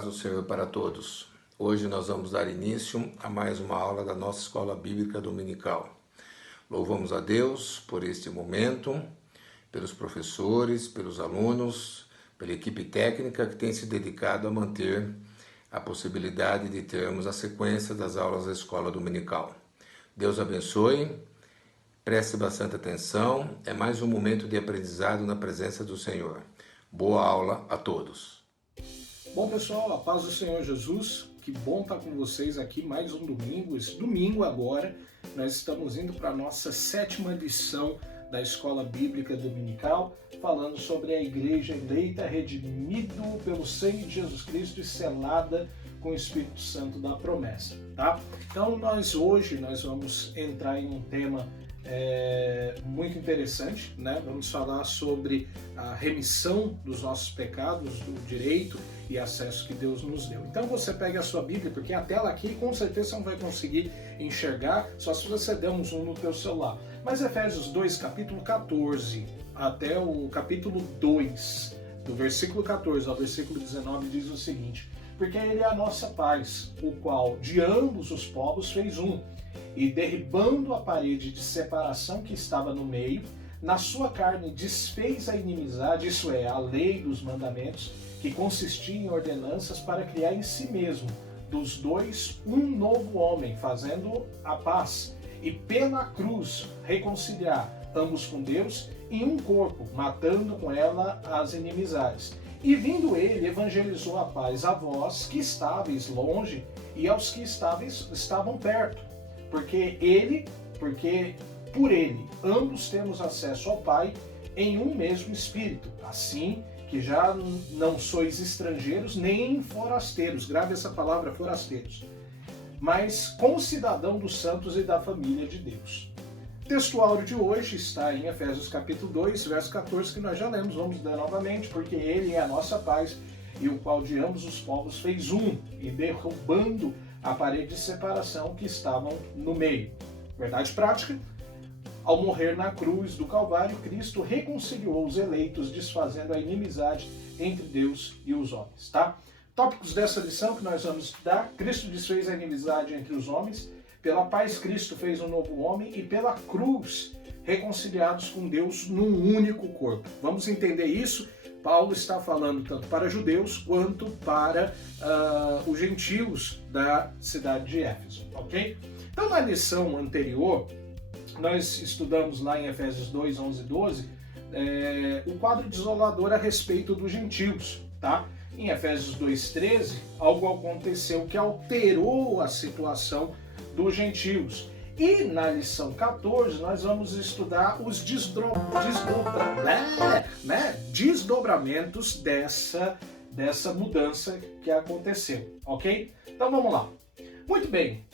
paz do Senhor para todos. Hoje nós vamos dar início a mais uma aula da nossa Escola Bíblica Dominical. Louvamos a Deus por este momento, pelos professores, pelos alunos, pela equipe técnica que tem se dedicado a manter a possibilidade de termos a sequência das aulas da Escola Dominical. Deus abençoe, preste bastante atenção, é mais um momento de aprendizado na presença do Senhor. Boa aula a todos. Bom, pessoal, a paz do Senhor Jesus, que bom estar com vocês aqui mais um domingo. Esse domingo agora nós estamos indo para a nossa 7ª lição da Escola Bíblica Dominical, falando sobre a igreja eleita, redimido pelo sangue de Jesus Cristo e selada com o Espírito Santo da promessa, tá? Então hoje nós vamos entrar em um tema muito interessante, né? Vamos falar sobre a remissão dos nossos pecados, do direito e acesso que Deus nos deu. Então você pega a sua Bíblia, porque a tela aqui com certeza você não vai conseguir enxergar, só se você der um zoom no teu celular. Mas Efésios 2, capítulo 14, até o capítulo 2, do versículo 14 ao versículo 19, diz o seguinte: porque ele é a nossa paz, o qual de ambos os povos fez um, e derribando a parede de separação que estava no meio, na sua carne desfez a inimizade, isso é, a lei dos mandamentos, que consistia em ordenanças para criar em si mesmo, dos dois, um novo homem, fazendo a paz, e pela cruz reconciliar ambos com Deus em um corpo, matando com ela as inimizades. E vindo ele, evangelizou a paz a vós que estáveis longe e aos que estavam perto, porque por ele ambos temos acesso ao Pai em um mesmo Espírito, assim que já não sois estrangeiros nem forasteiros, grave essa palavra, forasteiros, mas concidadão dos santos e da família de Deus. O texto áureo de hoje está em Efésios capítulo 2, verso 14, que nós já lemos, vamos ler novamente, porque ele é a nossa paz, e o qual de ambos os povos fez um, e derrubando a parede de separação que estavam no meio. Verdade prática? Ao morrer na cruz do Calvário, Cristo reconciliou os eleitos, desfazendo a inimizade entre Deus e os homens, tá? Tópicos dessa lição que nós vamos estudar: Cristo desfez a inimizade entre os homens, pela paz Cristo fez um novo homem e pela cruz reconciliados com Deus num único corpo. Vamos entender isso? Paulo está falando tanto para judeus quanto para os gentios da cidade de Éfeso, ok? Então na lição anterior, nós estudamos lá em Efésios 2, 11 e 12, o quadro desolador a respeito dos gentios, tá? Em Efésios 2, 13, algo aconteceu que alterou a situação dos gentios. E na lição 14 nós vamos estudar os desdobramentos dessa mudança que aconteceu, ok? Então vamos lá. Muito bem,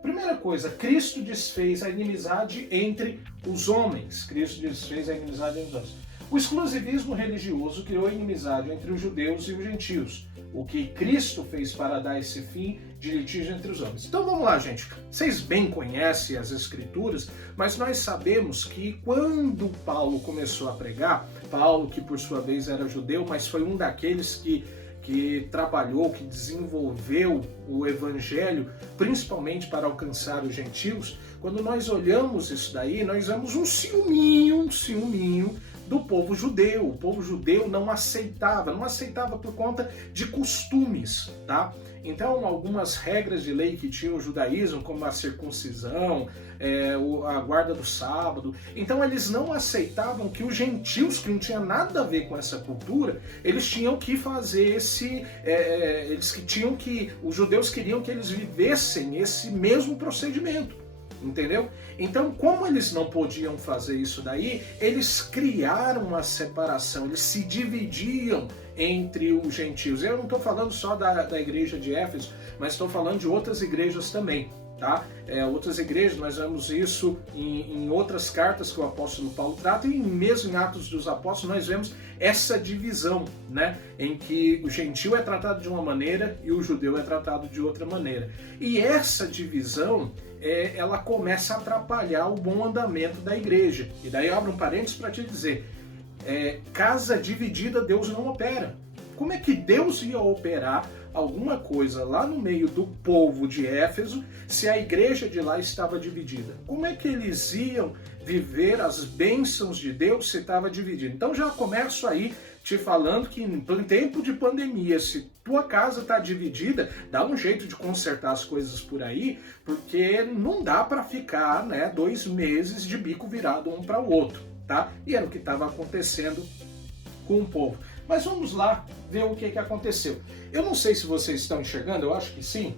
primeira coisa, Cristo desfez a inimizade entre os homens. Cristo desfez a inimizade entre os homens. O exclusivismo religioso criou inimizade entre os judeus e os gentios, o que Cristo fez para dar esse fim de litígio entre os homens. Então vamos lá, gente. Vocês bem conhecem as Escrituras, mas nós sabemos que quando Paulo começou a pregar, Paulo, que por sua vez era judeu, mas foi um daqueles que trabalhou, que desenvolveu o evangelho, principalmente para alcançar os gentios, quando nós olhamos isso daí, nós vemos um ciúminho do povo judeu. O povo judeu não aceitava por conta de costumes, tá? Então, algumas regras de lei que tinha o judaísmo, como a circuncisão, a guarda do sábado, então eles não aceitavam que os gentios, que não tinha nada a ver com essa cultura, eles tinham que fazer os judeus queriam que eles vivessem esse mesmo procedimento. Entendeu? Então, como eles não podiam fazer isso daí, eles criaram uma separação, eles se dividiam entre os gentios. Eu não estou falando só da igreja de Éfeso, mas estou falando de outras igrejas também, tá? Outras igrejas, nós vemos isso em outras cartas que o apóstolo Paulo trata, e mesmo em Atos dos Apóstolos nós vemos essa divisão, né? Em que o gentil é tratado de uma maneira e o judeu é tratado de outra maneira. E essa divisão, ela começa a atrapalhar o bom andamento da igreja. E daí eu abro um parênteses para te dizer, casa dividida Deus não opera. Como é que Deus ia operar alguma coisa lá no meio do povo de Éfeso se a igreja de lá estava dividida? Como é que eles iam viver as bênçãos de Deus se estava dividido? Então já começo aí te falando que em tempo de pandemia, se tua casa está dividida, dá um jeito de consertar as coisas por aí, porque não dá para ficar, né, 2 meses de bico virado um para o outro, tá? E era o que estava acontecendo com o povo. Mas vamos lá ver o que aconteceu. Eu não sei se vocês estão enxergando, eu acho que sim.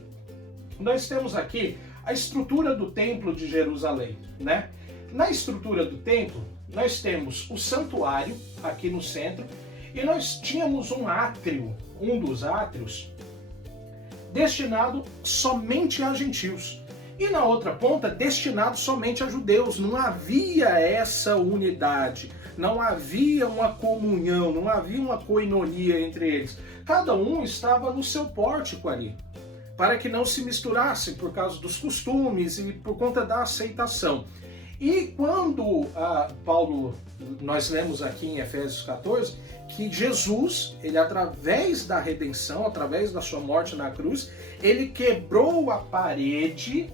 Nós temos aqui a estrutura do templo de Jerusalém, né? Na estrutura do templo, nós temos o santuário aqui no centro, e nós tínhamos um átrio, um dos átrios, destinado somente a gentios. E na outra ponta, destinado somente a judeus. Não havia essa unidade, não havia uma comunhão, não havia uma koinonia entre eles. Cada um estava no seu pórtico ali, para que não se misturassem por causa dos costumes e por conta da aceitação. E quando Paulo, nós lemos aqui em Efésios 14, que Jesus, ele através da redenção, através da sua morte na cruz, ele quebrou a parede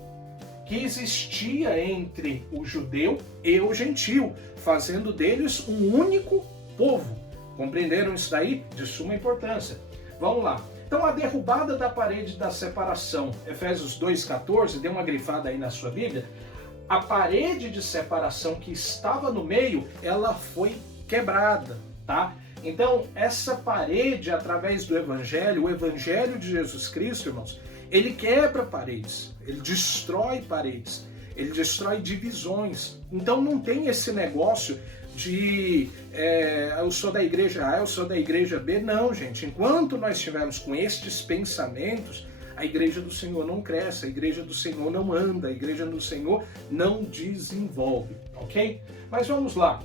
que existia entre o judeu e o gentio, fazendo deles um único povo. Compreenderam isso daí? De suma importância. Vamos lá. Então a derrubada da parede da separação, Efésios 2,14, dê uma grifada aí na sua Bíblia, a parede de separação que estava no meio, ela foi quebrada, tá? Então, essa parede, através do Evangelho, o Evangelho de Jesus Cristo, irmãos, ele quebra paredes, ele destrói paredes, ele destrói divisões. Então, não tem esse negócio de eu sou da igreja A, eu sou da igreja B. Não, gente. Enquanto nós estivermos com estes pensamentos, a igreja do Senhor não cresce, a igreja do Senhor não anda, a igreja do Senhor não desenvolve, ok? Mas vamos lá.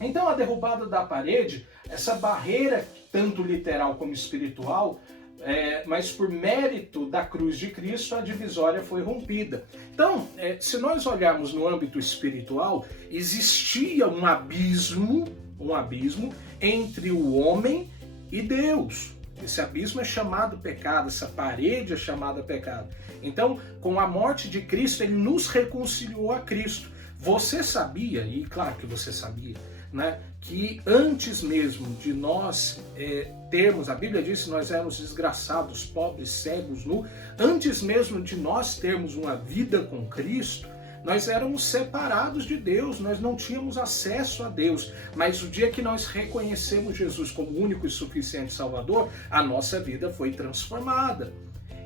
Então a derrubada da parede, essa barreira, tanto literal como espiritual, mas por mérito da cruz de Cristo, a divisória foi rompida. Então, se nós olharmos no âmbito espiritual, existia um abismo entre o homem e Deus. Esse abismo é chamado pecado, essa parede é chamada pecado. Então, com a morte de Cristo, ele nos reconciliou a Cristo. Você sabia, e claro que você sabia, né, que antes mesmo de nós termos, a Bíblia diz que nós éramos desgraçados, pobres, cegos, nus, antes mesmo de nós termos uma vida com Cristo, nós éramos separados de Deus, nós não tínhamos acesso a Deus. Mas o dia que nós reconhecemos Jesus como único e suficiente Salvador, a nossa vida foi transformada.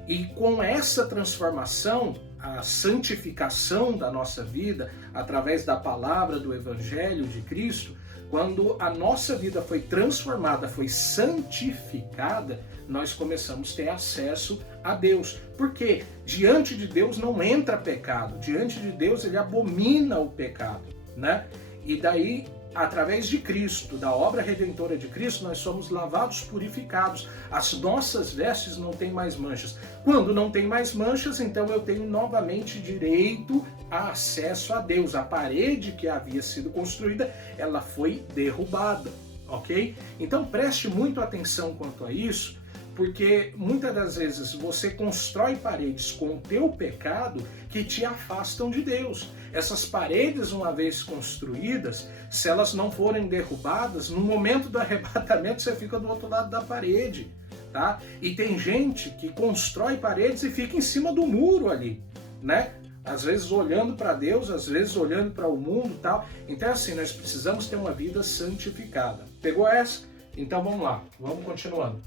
E com essa transformação, a santificação da nossa vida, através da palavra do Evangelho de Cristo, quando a nossa vida foi transformada, foi santificada, nós começamos a ter acesso a Deus. Porque diante de Deus não entra pecado, diante de Deus ele abomina o pecado, né? E daí, através de Cristo, da obra redentora de Cristo, nós somos lavados, purificados. As nossas vestes não têm mais manchas. Quando não tem mais manchas, então eu tenho novamente direito a acesso a Deus. A parede que havia sido construída, ela foi derrubada, ok? Então preste muito atenção quanto a isso, porque muitas das vezes você constrói paredes com o teu pecado que te afastam de Deus. Essas paredes, uma vez construídas, se elas não forem derrubadas, no momento do arrebatamento você fica do outro lado da parede, tá? E tem gente que constrói paredes e fica em cima do muro ali, né? Às vezes olhando para Deus, às vezes olhando para o mundo e tal. Então assim, nós precisamos ter uma vida santificada. Pegou essa? Então vamos lá, vamos continuando.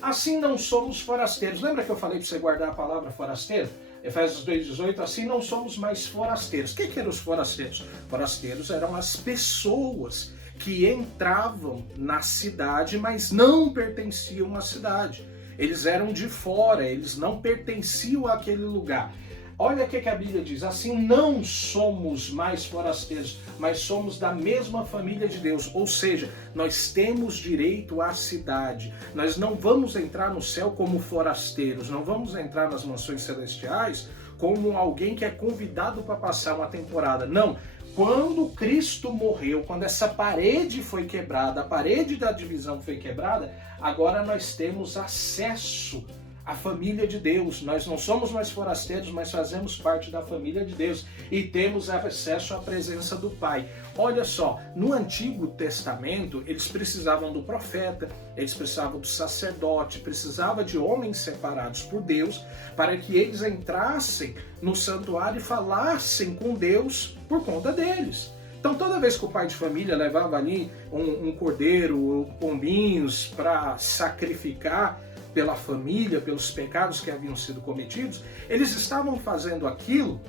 Assim não somos forasteiros. Lembra que eu falei para você guardar a palavra forasteiro? Efésios 2,18, assim não somos mais forasteiros. O que eram os forasteiros? Forasteiros eram as pessoas que entravam na cidade, mas não pertenciam à cidade. Eles eram de fora, eles não pertenciam àquele lugar. Olha o que a Bíblia diz, assim não somos mais forasteiros, mas somos da mesma família de Deus, ou seja, nós temos direito à cidade. Nós não vamos entrar no céu como forasteiros, não vamos entrar nas mansões celestiais como alguém que é convidado para passar uma temporada, não. quando Cristo morreu, quando essa parede foi quebrada, a parede da divisão foi quebrada, agora nós temos acesso à família de Deus. Nós não somos mais forasteiros, mas fazemos parte da família de Deus e temos acesso à presença do Pai. Olha só, no Antigo Testamento, eles precisavam do profeta, eles precisavam do sacerdote, precisavam de homens separados por Deus para que eles entrassem no santuário e falassem com Deus por conta deles. Então, toda vez que o pai de família levava ali um cordeiro, pombinhos para sacrificar pela família, pelos pecados que haviam sido cometidos, eles estavam fazendo aquilo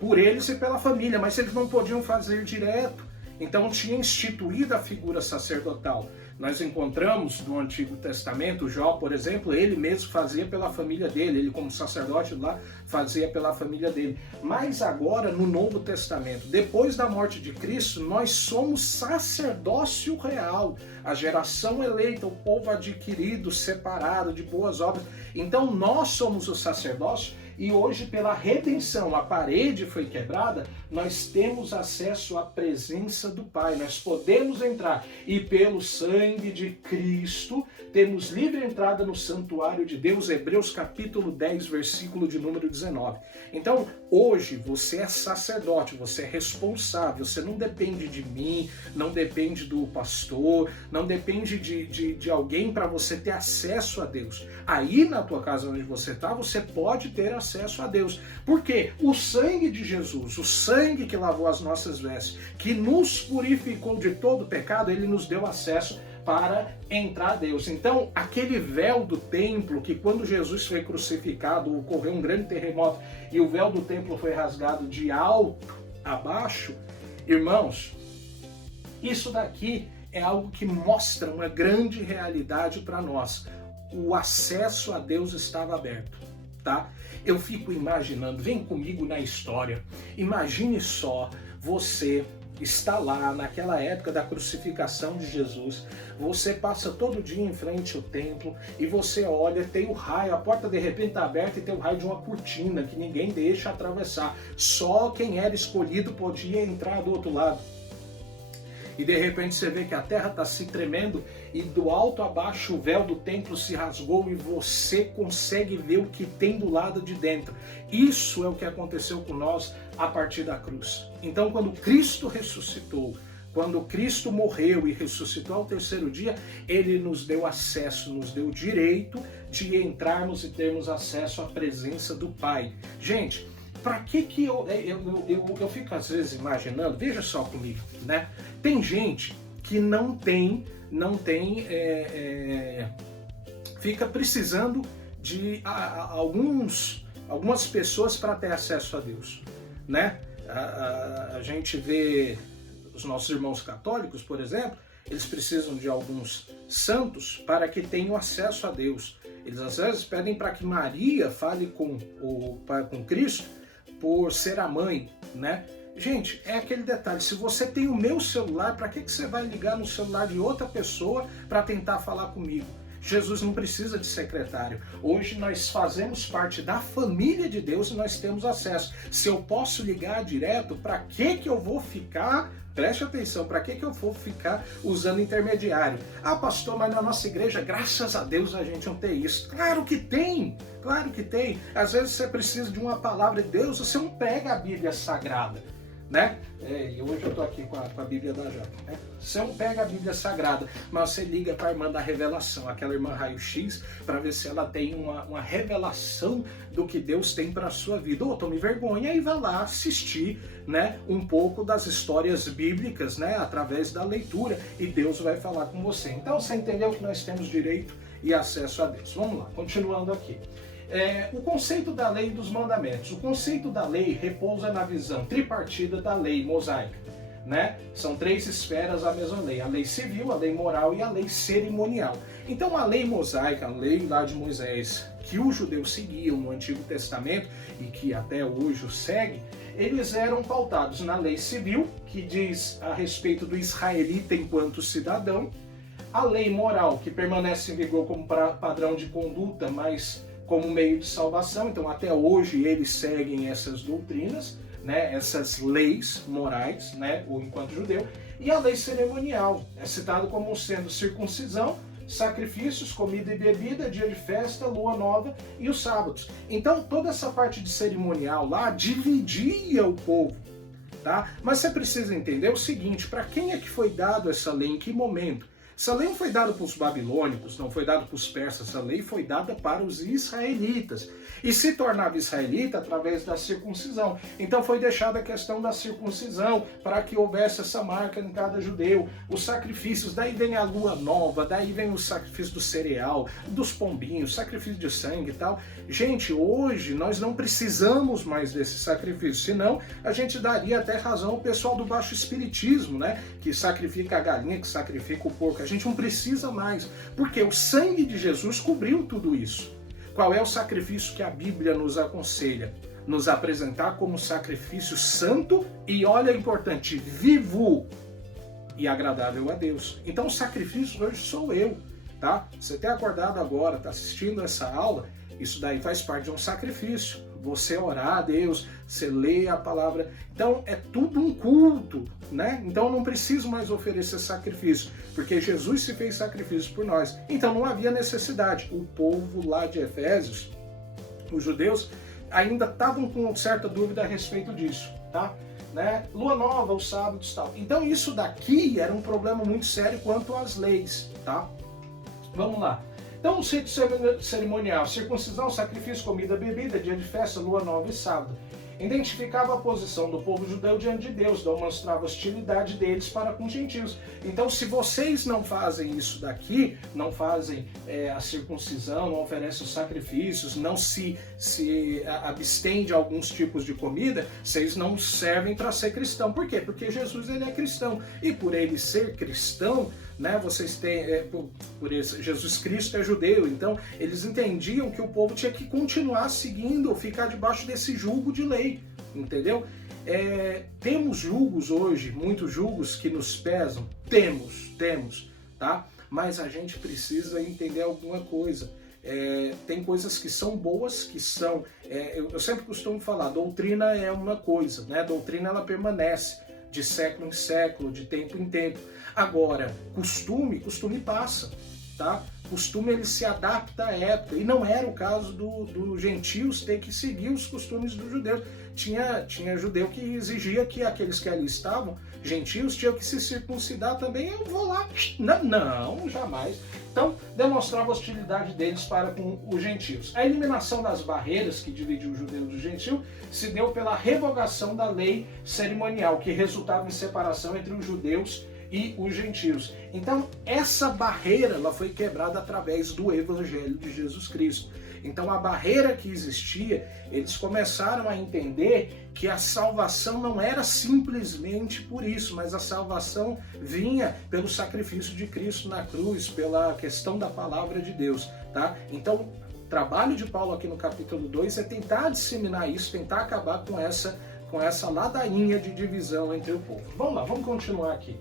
por eles e pela família, mas eles não podiam fazer direto. Então tinha instituído a figura sacerdotal. Nós encontramos no Antigo Testamento, Jó, por exemplo, ele mesmo fazia pela família dele, ele como sacerdote lá fazia pela família dele. Mas agora, no Novo Testamento, depois da morte de Cristo, nós somos sacerdócio real, a geração eleita, o povo adquirido, separado de boas obras. Então nós somos o sacerdócio. E hoje, pela redenção, a parede foi quebrada, nós temos acesso à presença do Pai. Nós podemos entrar e pelo sangue de Cristo temos livre entrada no santuário de Deus, Hebreus capítulo 10, versículo de número 19. Então, hoje você é sacerdote, você é responsável, você não depende de mim, não depende do pastor, não depende de alguém para você ter acesso a Deus. Aí na tua casa onde você está, você pode ter acesso a Deus. Porque o sangue de Jesus, o sangue que lavou as nossas vestes, que nos purificou de todo pecado, ele nos deu acesso para entrar a Deus. Então, aquele véu do templo, que quando Jesus foi crucificado, ocorreu um grande terremoto e o véu do templo foi rasgado de alto a baixo, irmãos, isso daqui é algo que mostra uma grande realidade para nós. O acesso a Deus estava aberto, tá? Eu fico imaginando, vem comigo na história, imagine só você está lá naquela época da crucificação de Jesus, você passa todo dia em frente ao templo e você olha, tem o raio, a porta de repente está aberta e tem o raio de uma cortina que ninguém deixa atravessar, só quem era escolhido podia entrar do outro lado. E de repente você vê que a terra está se tremendo e do alto a baixo o véu do templo se rasgou e você consegue ver o que tem do lado de dentro. Isso é o que aconteceu com nós a partir da cruz. Então, quando Cristo ressuscitou, quando Cristo morreu e ressuscitou ao terceiro dia, ele nos deu acesso, nos deu o direito de entrarmos e termos acesso à presença do Pai. Gente, para que eu fico às vezes imaginando, veja só comigo, né? Tem gente que fica precisando de algumas pessoas para ter acesso a Deus, né? A gente vê os nossos irmãos católicos, por exemplo, eles precisam de alguns santos para que tenham acesso a Deus. Eles às vezes pedem para que Maria fale com Cristo por ser a mãe, né? Gente, é aquele detalhe, se você tem o meu celular, para que você vai ligar no celular de outra pessoa para tentar falar comigo? Jesus não precisa de secretário. Hoje nós fazemos parte da família de Deus e nós temos acesso. Se eu posso ligar direto, para que eu vou ficar... Preste atenção, para que eu vou ficar usando intermediário? Ah, pastor, mas na nossa igreja, graças a Deus, a gente não tem isso. Claro que tem, claro que tem. Às vezes você precisa de uma palavra de Deus, você não pega a Bíblia Sagrada, né? E hoje eu tô aqui com a Bíblia da Jota, né? Você não pega a Bíblia Sagrada, mas você liga para a irmã da revelação, aquela irmã raio-x, para ver se ela tem uma revelação do que Deus tem para a sua vida. Ou tome vergonha e vai lá assistir, né, um pouco das histórias bíblicas, né, através da leitura, e Deus vai falar com você. Então você entendeu que nós temos direito e acesso a Deus. Vamos lá, continuando aqui. O conceito da lei e dos mandamentos. O conceito da lei repousa na visão tripartida da lei mosaica, né? São três esferas a mesma lei: a lei civil, a lei moral e a lei cerimonial. Então a lei mosaica, a lei lá de Moisés, que os judeus seguiam no Antigo Testamento e que até hoje o segue, eles eram pautados na lei civil, que diz a respeito do israelita enquanto cidadão, a lei moral, que permanece em vigor como padrão de conduta, mas como meio de salvação. Então até hoje eles seguem essas doutrinas, né, essas leis morais, né, ou enquanto judeu, e a lei cerimonial, é citado como sendo circuncisão, sacrifícios, comida e bebida, dia de festa, lua nova e os sábados. Então toda essa parte de cerimonial lá dividia o povo, tá? Mas você precisa entender o seguinte, para quem é que foi dado essa lei, em que momento? Essa lei não foi dada para os babilônicos, não foi dada para os persas, essa lei foi dada para os israelitas. E se tornava israelita através da circuncisão. Então foi deixada a questão da circuncisão para que houvesse essa marca em cada judeu. Os sacrifícios, daí vem a lua nova, daí vem o sacrifício do cereal, dos pombinhos, sacrifício de sangue e tal. Gente, hoje nós não precisamos mais desse sacrifício, senão a gente daria até razão ao pessoal do baixo espiritismo, né? Que sacrifica a galinha, que sacrifica o porco. A gente não precisa mais, porque o sangue de Jesus cobriu tudo isso. Qual é o sacrifício que a Bíblia nos aconselha? Nos apresentar como sacrifício santo e, olha, importante, vivo e agradável a Deus. Então o sacrifício hoje sou eu, tá? Você ter acordado agora, está assistindo essa aula, isso daí faz parte de um sacrifício. Você orar a Deus, você ler a palavra. Então é tudo um culto, né? Então eu não preciso mais oferecer sacrifício, porque Jesus se fez sacrifício por nós. Então não havia necessidade. O povo lá de Efésios, os judeus, ainda estavam com certa dúvida a respeito disso, tá? Né? Lua nova, os sábados e tal. Então isso daqui era um problema muito sério quanto às leis, tá? Vamos lá. Então, o rito cerimonial, circuncisão, sacrifício, comida, bebida, dia de festa, lua nova e sábado. Identificava a posição do povo judeu diante de Deus, demonstrava hostilidade deles para com os gentios. Então, se vocês não fazem isso daqui, não fazem a circuncisão, não oferecem os sacrifícios, não se abstêm de alguns tipos de comida, vocês não servem para ser cristão. Por quê? Porque Jesus ele é cristão. E por ele ser cristão, né, vocês têm, por isso, Jesus Cristo é judeu, então eles entendiam que o povo tinha que continuar seguindo, ficar debaixo desse jugo de lei, entendeu? Temos julgos hoje, muitos julgos que nos pesam, temos, tá? Mas a gente precisa entender alguma coisa. Tem coisas que são boas, que são, eu sempre costumo falar, doutrina é uma coisa, né? Doutrina ela permanece de século em século, de tempo em tempo. Agora, costume passa, tá? Costume ele se adapta à época, e não era o caso dos gentios ter que seguir os costumes dos judeus. Tinha judeu que exigia que aqueles que ali estavam, gentios, tinham que se circuncidar também. Eu vou lá, não, jamais. Então, demonstrava a hostilidade deles para com os gentios. A eliminação das barreiras que dividiam os judeus dos gentios se deu pela revogação da lei cerimonial, que resultava em separação entre os judeus e os gentios. Então, essa barreira ela foi quebrada através do Evangelho de Jesus Cristo. Então, a barreira que existia, eles começaram a entender que a salvação não era simplesmente por isso, mas a salvação vinha pelo sacrifício de Cristo na cruz, pela questão da palavra de Deus, tá? Então, o trabalho de Paulo aqui no capítulo 2 é tentar disseminar isso, tentar acabar com essa ladainha de divisão entre o povo. Vamos lá, vamos continuar aqui.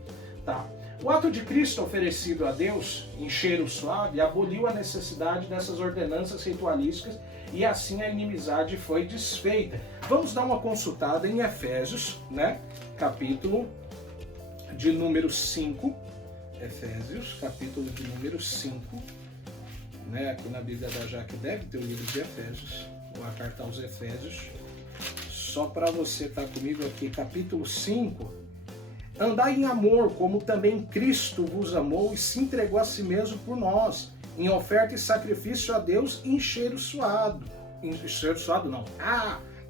Tá. O ato de Cristo oferecido a Deus, em cheiro suave, aboliu a necessidade dessas ordenanças ritualísticas e assim a inimizade foi desfeita. Vamos dar uma consultada em Efésios, né? Capítulo de número 5. Efésios, capítulo de número 5. Né? Aqui na Bíblia da Jaque deve ter o livro de Efésios, ou a carta aos Efésios. Só para você estar comigo aqui, capítulo 5. Andai em amor, como também Cristo vos amou e se entregou a si mesmo por nós, em oferta e sacrifício a Deus em cheiro suado. Em cheiro suado não.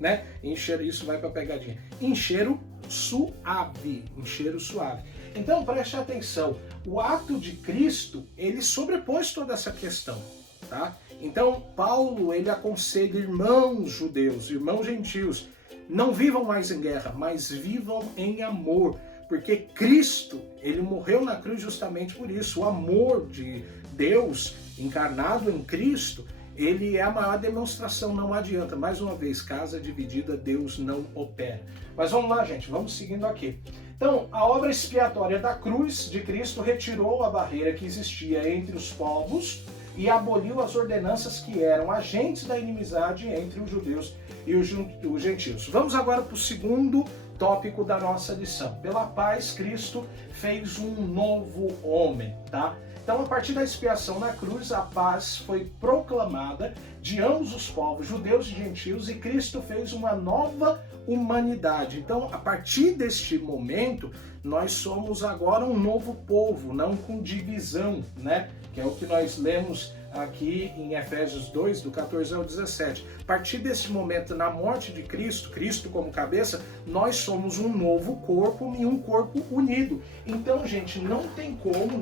Né? Em cheiro, isso vai para pegadinha. Em cheiro suave. Em cheiro suave. Então preste atenção. O ato de Cristo, ele sobrepôs toda essa questão, tá? Então Paulo, ele aconselha irmãos judeus, irmãos gentios, não vivam mais em guerra, mas vivam em amor. Porque Cristo, ele morreu na cruz justamente por isso. O amor de Deus encarnado em Cristo, ele é a maior demonstração, não adianta. Mais uma vez, casa dividida, Deus não opera. Mas vamos lá, gente, vamos seguindo aqui. Então, a obra expiatória da cruz de Cristo retirou a barreira que existia entre os povos e aboliu as ordenanças que eram agentes da inimizade entre os judeus e os gentios. Vamos agora para o segundo tópico da nossa lição. Pela paz, Cristo fez um novo homem, tá? Então, a partir da expiação na cruz, a paz foi proclamada de ambos os povos, judeus e gentios, e Cristo fez uma nova humanidade. Então, a partir deste momento, nós somos agora um novo povo, não com divisão, né? Que é o que nós lemos aqui em Efésios 2, do 14 ao 17. A partir desse momento, na morte de Cristo, Cristo como cabeça, nós somos um novo corpo e um corpo unido. Então, gente, não tem como,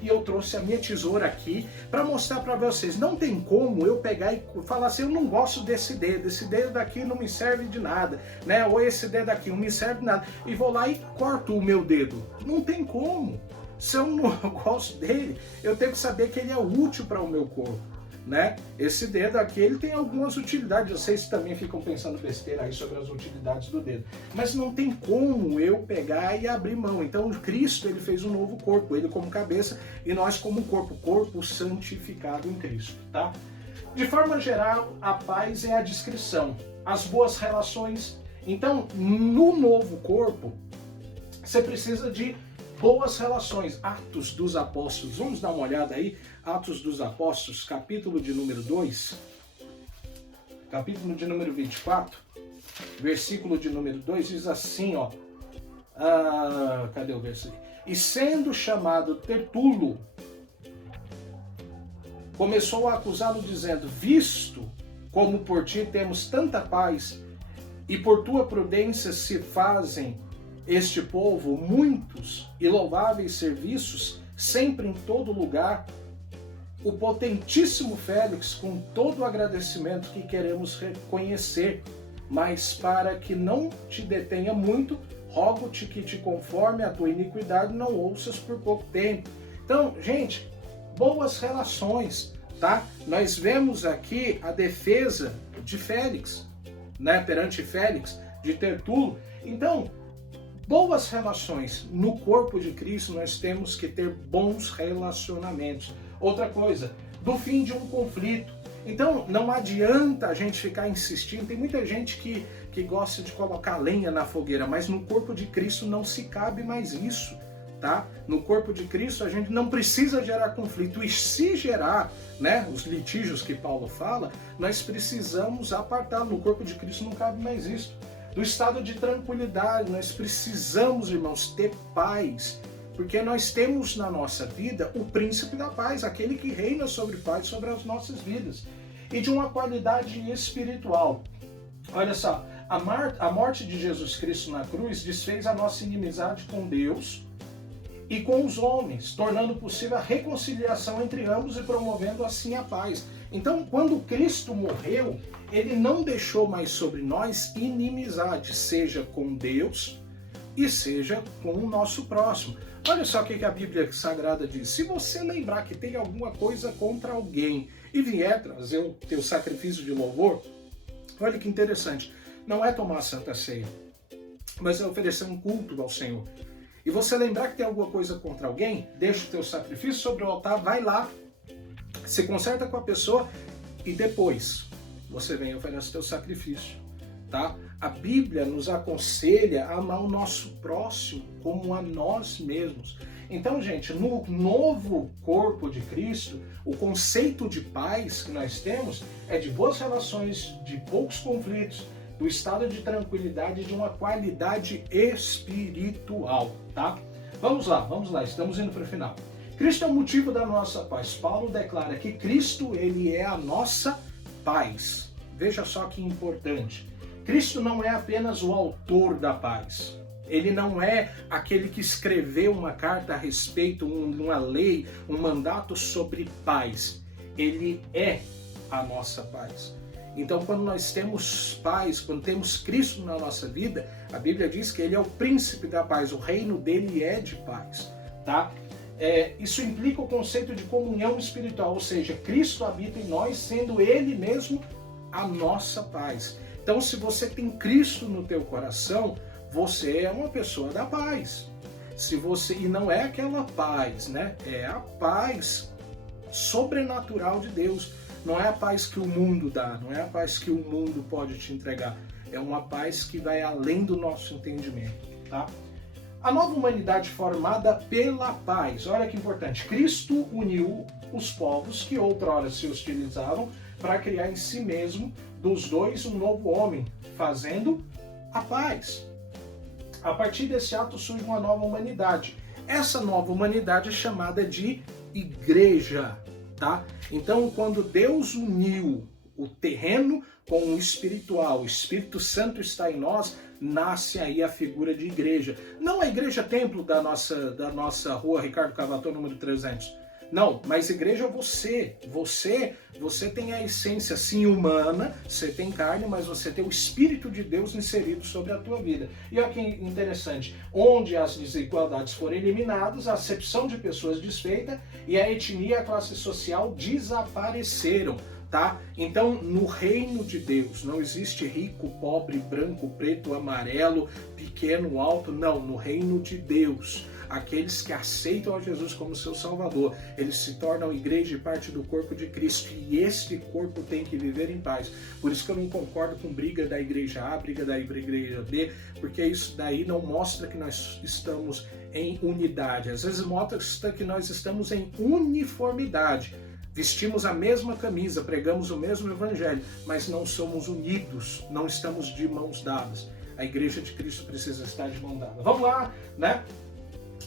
e eu trouxe a minha tesoura aqui para mostrar para vocês, não tem como eu pegar e falar assim, eu não gosto desse dedo daqui não me serve de nada, né? Ou esse dedo aqui não me serve de nada, e vou lá e corto o meu dedo. Não tem como. Se eu não gosto dele, eu tenho que saber que ele é útil para o meu corpo, né? Esse dedo aqui, ele tem algumas utilidades. Vocês também ficam pensando besteira aí sobre as utilidades do dedo. Mas não tem como eu pegar e abrir mão. Então, Cristo, ele fez um novo corpo, ele como cabeça e nós como corpo, corpo santificado em Cristo, tá? De forma geral, a paz é a descrição, as boas relações. Então, no novo corpo, você precisa de boas relações. Atos dos Apóstolos, vamos dar uma olhada aí, Atos dos Apóstolos, capítulo de número 2, capítulo de número 24, versículo de número 2, diz assim, ó, cadê o versículo? E sendo chamado Tertulo, começou a acusá-lo dizendo, visto como por ti temos tanta paz, e por tua prudência se fazem este povo muitos e louváveis serviços, sempre em todo lugar, o potentíssimo Félix, com todo o agradecimento que queremos reconhecer, mas para que não te detenha muito, rogo-te que te conforme a tua iniquidade, não ouças por pouco tempo. Então, gente, boas relações, tá? Nós vemos aqui a defesa de Félix, né? Perante Félix, de Tertulo. Então, boas relações. No corpo de Cristo nós temos que ter bons relacionamentos. Outra coisa, do fim de um conflito. Então não adianta a gente ficar insistindo. Tem muita gente que gosta de colocar lenha na fogueira, mas no corpo de Cristo não se cabe mais isso, tá? No corpo de Cristo a gente não precisa gerar conflito. E se gerar, né, os litígios que Paulo fala, nós precisamos apartar. No corpo de Cristo não cabe mais isso. Do estado de tranquilidade, nós precisamos, irmãos, ter paz, porque nós temos na nossa vida o príncipe da paz, aquele que reina sobre paz, sobre as nossas vidas, e de uma qualidade espiritual. Olha só, a morte de Jesus Cristo na cruz desfez a nossa inimizade com Deus e com os homens, tornando possível a reconciliação entre ambos e promovendo assim a paz. Então, quando Cristo morreu, ele não deixou mais sobre nós inimizade, seja com Deus e seja com o nosso próximo. Olha só o que a Bíblia Sagrada diz. Se você lembrar que tem alguma coisa contra alguém e vier trazer o teu sacrifício de louvor, olha que interessante, não é tomar a Santa Ceia, mas é oferecer um culto ao Senhor. E você lembrar que tem alguma coisa contra alguém, deixa o teu sacrifício sobre o altar, vai lá, se conserta com a pessoa e depois você vem e oferece o teu sacrifício, tá? A Bíblia nos aconselha a amar o nosso próximo como a nós mesmos. Então, gente, no novo corpo de Cristo, o conceito de paz que nós temos é de boas relações, de poucos conflitos, do estado de tranquilidade e de uma qualidade espiritual, tá? Vamos lá, estamos indo para o final. Cristo é o motivo da nossa paz. Paulo declara que Cristo, ele é a nossa paz. Veja só que importante. Cristo não é apenas o autor da paz. Ele não é aquele que escreveu uma carta a respeito, uma lei, um mandato sobre paz. Ele é a nossa paz. Então, quando nós temos paz, quando temos Cristo na nossa vida, a Bíblia diz que ele é o príncipe da paz, o reino dele é de paz, tá? Isso implica o conceito de comunhão espiritual, ou seja, Cristo habita em nós, sendo ele mesmo a nossa paz. Então, se você tem Cristo no teu coração, você é uma pessoa da paz. E não é aquela paz, né? É a paz sobrenatural de Deus. não é a paz que o mundo dá, não é a paz que o mundo pode te entregar. É uma paz que vai além do nosso entendimento, tá? A nova humanidade formada pela paz. Olha que importante. Cristo uniu os povos que outrora se hostilizavam para criar em si mesmo dos dois um novo homem, fazendo a paz. A partir desse ato surge uma nova humanidade. Essa nova humanidade é chamada de igreja, tá? Então, quando Deus uniu o terreno com o espiritual, o Espírito Santo está em nós, nasce aí a figura de igreja. Não a igreja templo da nossa rua Ricardo Cavator, número 300. Não, mas igreja é você. Você tem a essência sim humana, você tem carne, mas você tem o Espírito de Deus inserido sobre a tua vida. E olha que interessante, onde as desigualdades foram eliminadas, a acepção de pessoas desfeita e a etnia e a classe social desapareceram. Tá? Então, no reino de Deus, não existe rico, pobre, branco, preto, amarelo, pequeno, alto, não. No reino de Deus, aqueles que aceitam a Jesus como seu Salvador, eles se tornam igreja e parte do corpo de Cristo, e este corpo tem que viver em paz. Por isso que eu não concordo com briga da igreja A, briga da igreja B, porque isso daí não mostra que nós estamos em unidade. Às vezes mostra que nós estamos em uniformidade. Vestimos a mesma camisa, pregamos o mesmo evangelho, mas não somos unidos, não estamos de mãos dadas. A igreja de Cristo precisa estar de mão dada. Vamos lá, né?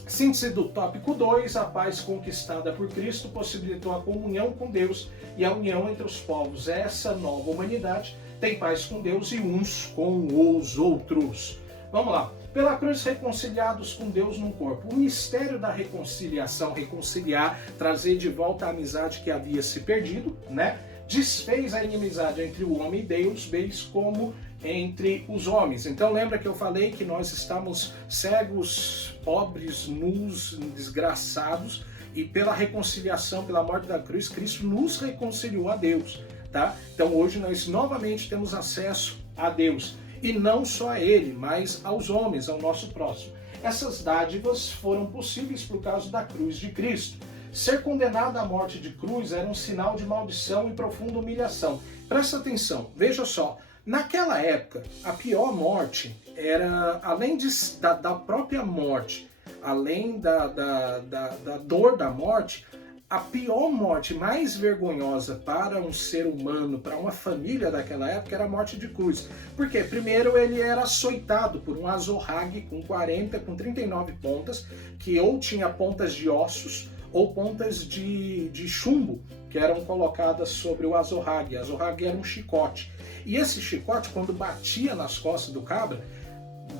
Síntese do tópico 2, a paz conquistada por Cristo possibilitou a comunhão com Deus e a união entre os povos. Essa nova humanidade tem paz com Deus e uns com os outros. Vamos lá. Pela cruz, reconciliados com Deus num corpo. O mistério da reconciliação, reconciliar, trazer de volta a amizade que havia se perdido, né? Desfez a inimizade entre o homem e Deus, bem como entre os homens. Então lembra que eu falei que nós estamos cegos, pobres, nus, desgraçados, e pela reconciliação, pela morte da cruz, Cristo nos reconciliou a Deus, tá? Então hoje nós novamente temos acesso a Deus. E não só a ele, mas aos homens, ao nosso próximo. Essas dádivas foram possíveis por causa da cruz de Cristo. Ser condenado à morte de cruz era um sinal de maldição e profunda humilhação. Presta atenção, veja só. Naquela época, a pior morte era, além da própria morte, além da dor da morte, a pior morte, mais vergonhosa para um ser humano, para uma família daquela época, era a morte de cruz. Por quê? Primeiro, ele era açoitado por um azorrague com 39 pontas, que ou tinha pontas de ossos ou pontas de chumbo, que eram colocadas sobre o azorrague. O azorrague era um chicote. E esse chicote, quando batia nas costas do cabra,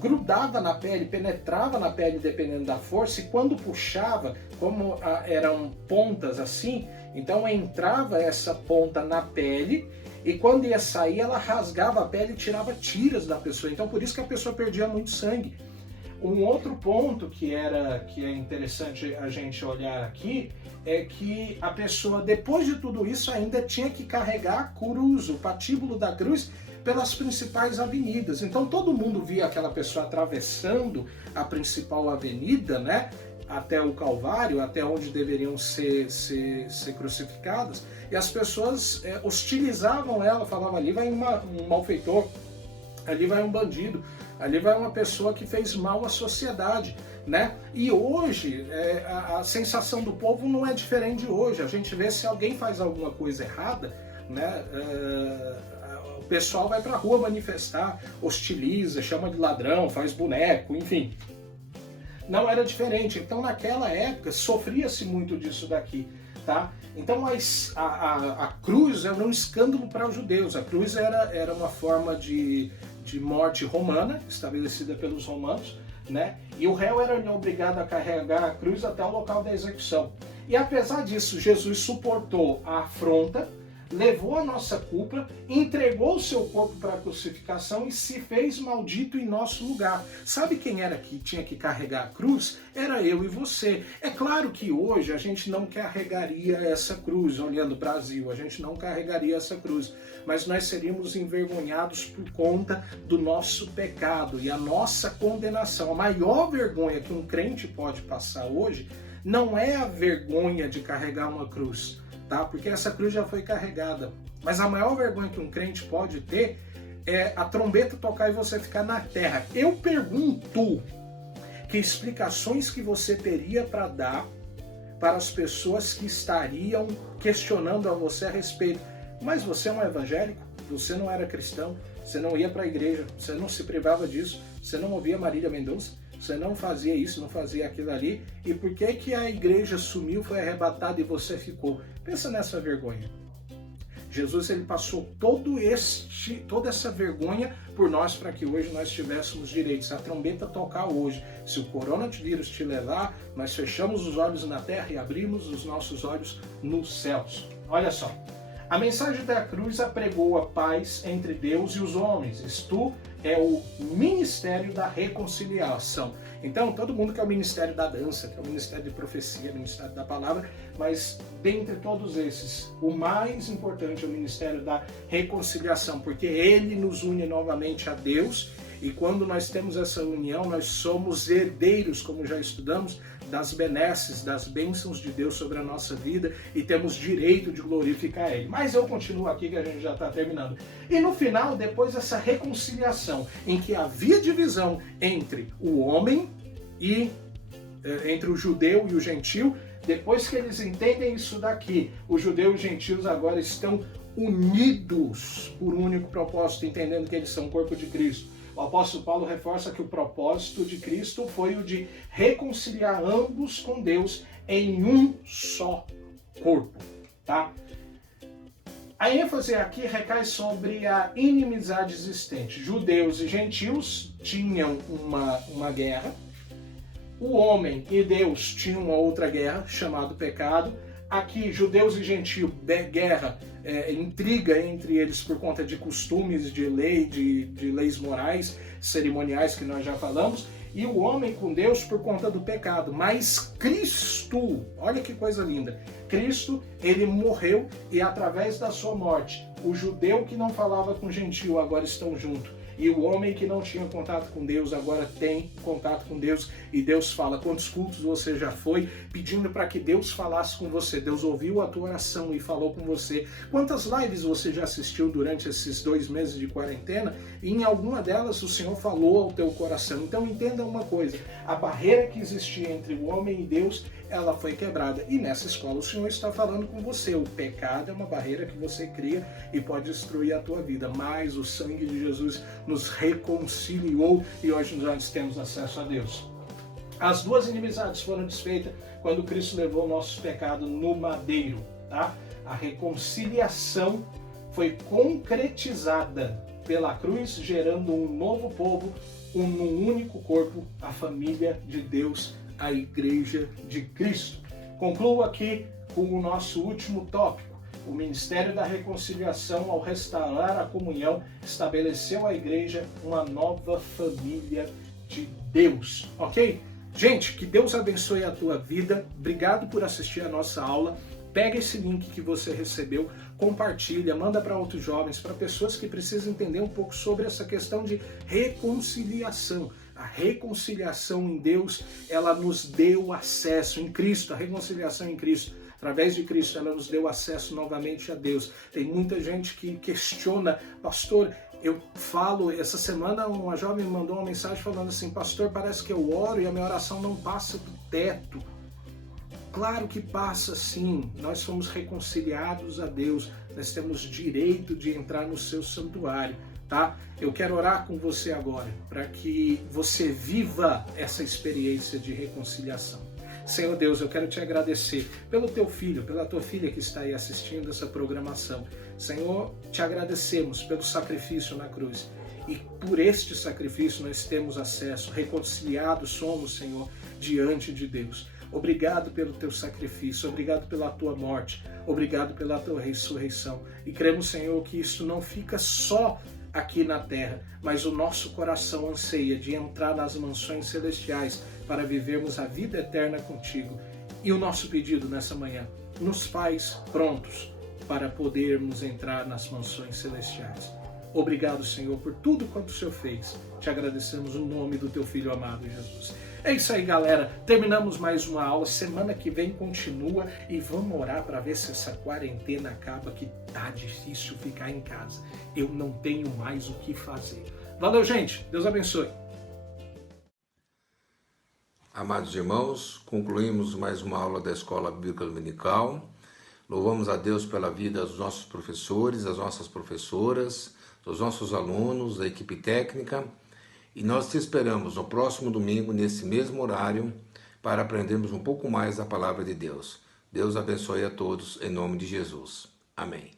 grudava na pele, penetrava na pele dependendo da força, e quando puxava, como eram pontas assim, então entrava essa ponta na pele, e quando ia sair ela rasgava a pele e tirava tiras da pessoa. Então por isso que a pessoa perdia muito sangue. Um outro ponto que é interessante a gente olhar aqui é que a pessoa, depois de tudo isso, ainda tinha que carregar a cruz, o patíbulo da cruz, pelas principais avenidas. Então todo mundo via aquela pessoa atravessando a principal avenida, né, até o Calvário, até onde deveriam ser crucificadas, e as pessoas hostilizavam ela, falavam: ali vai um malfeitor, ali vai um bandido, ali vai uma pessoa que fez mal à sociedade, né? E hoje a sensação do povo não é diferente de hoje. A gente vê se alguém faz alguma coisa errada, né? O pessoal vai pra rua manifestar, hostiliza, chama de ladrão, faz boneco, enfim. Não era diferente. Então naquela época sofria-se muito disso daqui, tá? Então a cruz era um escândalo para os judeus. A cruz era uma forma de morte romana, estabelecida pelos romanos, né? E o réu era obrigado a carregar a cruz até o local da execução. E apesar disso, Jesus suportou a afronta, levou a nossa culpa, entregou o seu corpo para a crucificação e se fez maldito em nosso lugar. Sabe quem era que tinha que carregar a cruz? Era eu e você. É claro que hoje a gente não carregaria essa cruz, olhando o Brasil, a gente não carregaria essa cruz, mas nós seríamos envergonhados por conta do nosso pecado e a nossa condenação. A maior vergonha que um crente pode passar hoje não é a vergonha de carregar uma cruz, tá? Porque essa cruz já foi carregada. Mas a maior vergonha que um crente pode ter é a trombeta tocar e você ficar na terra. Eu pergunto que explicações que você teria para dar para as pessoas que estariam questionando a você a respeito. Mas você é um evangélico? Você não era cristão? Você não ia para a igreja? Você não se privava disso? Você não ouvia Marília Mendonça? Você não fazia isso, não fazia aquilo ali? E por que que a igreja sumiu, foi arrebatada e você ficou? Pensa nessa vergonha. Jesus, ele passou toda essa vergonha por nós para que hoje nós tivéssemos direitos. Se a trombeta tocar hoje, se o coronavírus te levar, nós fechamos os olhos na terra e abrimos os nossos olhos nos céus. Olha só, a mensagem da cruz apregou a paz entre Deus e os homens. Isto é o ministério da reconciliação. Então, todo mundo quer o ministério da dança, quer o ministério de profecia, o ministério da palavra, mas dentre todos esses, o mais importante é o ministério da reconciliação, porque ele nos une novamente a Deus, e quando nós temos essa união, nós somos herdeiros, como já estudamos, das benesses, das bênçãos de Deus sobre a nossa vida, e temos direito de glorificar Ele. Mas eu continuo aqui que a gente já está terminando. E no final, depois dessa reconciliação, em que havia divisão entre o homem e entre o judeu e o gentil, depois que eles entendem isso daqui, os judeus e os gentios agora estão unidos por um único propósito, entendendo que eles são o corpo de Cristo. O apóstolo Paulo reforça que o propósito de Cristo foi o de reconciliar ambos com Deus em um só corpo, tá? A ênfase aqui recai sobre a inimizade existente. Judeus e gentios tinham uma guerra, o homem e Deus tinham uma outra guerra, chamada pecado. Aqui, judeus e gentios, guerra, intriga entre eles por conta de costumes, de lei, de leis morais, cerimoniais que nós já falamos, e o homem com Deus por conta do pecado. Mas Cristo, olha que coisa linda, Cristo, ele morreu e através da sua morte, o judeu que não falava com o gentio agora estão juntos. E o homem que não tinha contato com Deus agora tem contato com Deus, e Deus fala. Quantos cultos você já foi pedindo para que Deus falasse com você? Deus ouviu a tua oração e falou com você. Quantas lives você já assistiu durante esses 2 meses de quarentena? E em alguma delas o Senhor falou ao teu coração. Então entenda uma coisa, a barreira que existia entre o homem e Deus, ela foi quebrada. E nessa escola o Senhor está falando com você. O pecado é uma barreira que você cria e pode destruir a tua vida. Mas o sangue de Jesus nos reconciliou e hoje nós temos acesso a Deus. As duas inimizades foram desfeitas quando Cristo levou o nosso pecado no madeiro, tá? A reconciliação foi concretizada pela cruz, gerando um novo povo, um único corpo, a família de Deus, a Igreja de Cristo. Concluo aqui com o nosso último tópico. O Ministério da Reconciliação, ao restaurar a comunhão, estabeleceu à igreja uma nova família de Deus, ok? Gente, que Deus abençoe a tua vida. Obrigado por assistir a nossa aula. Pega esse link que você recebeu, compartilha, manda para outros jovens, para pessoas que precisam entender um pouco sobre essa questão de reconciliação. A reconciliação em Deus, ela nos deu acesso em Cristo, a reconciliação em Cristo. Através de Cristo, ela nos deu acesso novamente a Deus. Tem muita gente que questiona, pastor, eu falo, essa semana uma jovem me mandou uma mensagem falando assim, pastor, parece que eu oro e a minha oração não passa do teto. Claro que passa sim, nós somos reconciliados a Deus, nós temos direito de entrar no seu santuário, tá? Eu quero orar com você agora, para que você viva essa experiência de reconciliação. Senhor Deus, eu quero te agradecer pelo teu filho, pela tua filha que está aí assistindo essa programação. Senhor, te agradecemos pelo sacrifício na cruz. E por este sacrifício nós temos acesso, reconciliados somos, Senhor, diante de Deus. Obrigado pelo teu sacrifício, obrigado pela tua morte, obrigado pela tua ressurreição. E cremos, Senhor, que isso não fica só aqui na terra, mas o nosso coração anseia de entrar nas mansões celestiais para vivermos a vida eterna contigo. E o nosso pedido nessa manhã, nos faz prontos para podermos entrar nas mansões celestiais. Obrigado, Senhor, por tudo quanto o Senhor fez. Te agradecemos no nome do teu Filho amado, Jesus. É isso aí, galera. Terminamos mais uma aula. Semana que vem continua e vamos orar para ver se essa quarentena acaba, que tá difícil ficar em casa. Eu não tenho mais o que fazer. Valeu, gente. Deus abençoe. Amados irmãos, concluímos mais uma aula da Escola Bíblica Dominical. Louvamos a Deus pela vida dos nossos professores, das nossas professoras, dos nossos alunos, da equipe técnica. E nós te esperamos no próximo domingo, nesse mesmo horário, para aprendermos um pouco mais da Palavra de Deus. Deus abençoe a todos, em nome de Jesus. Amém.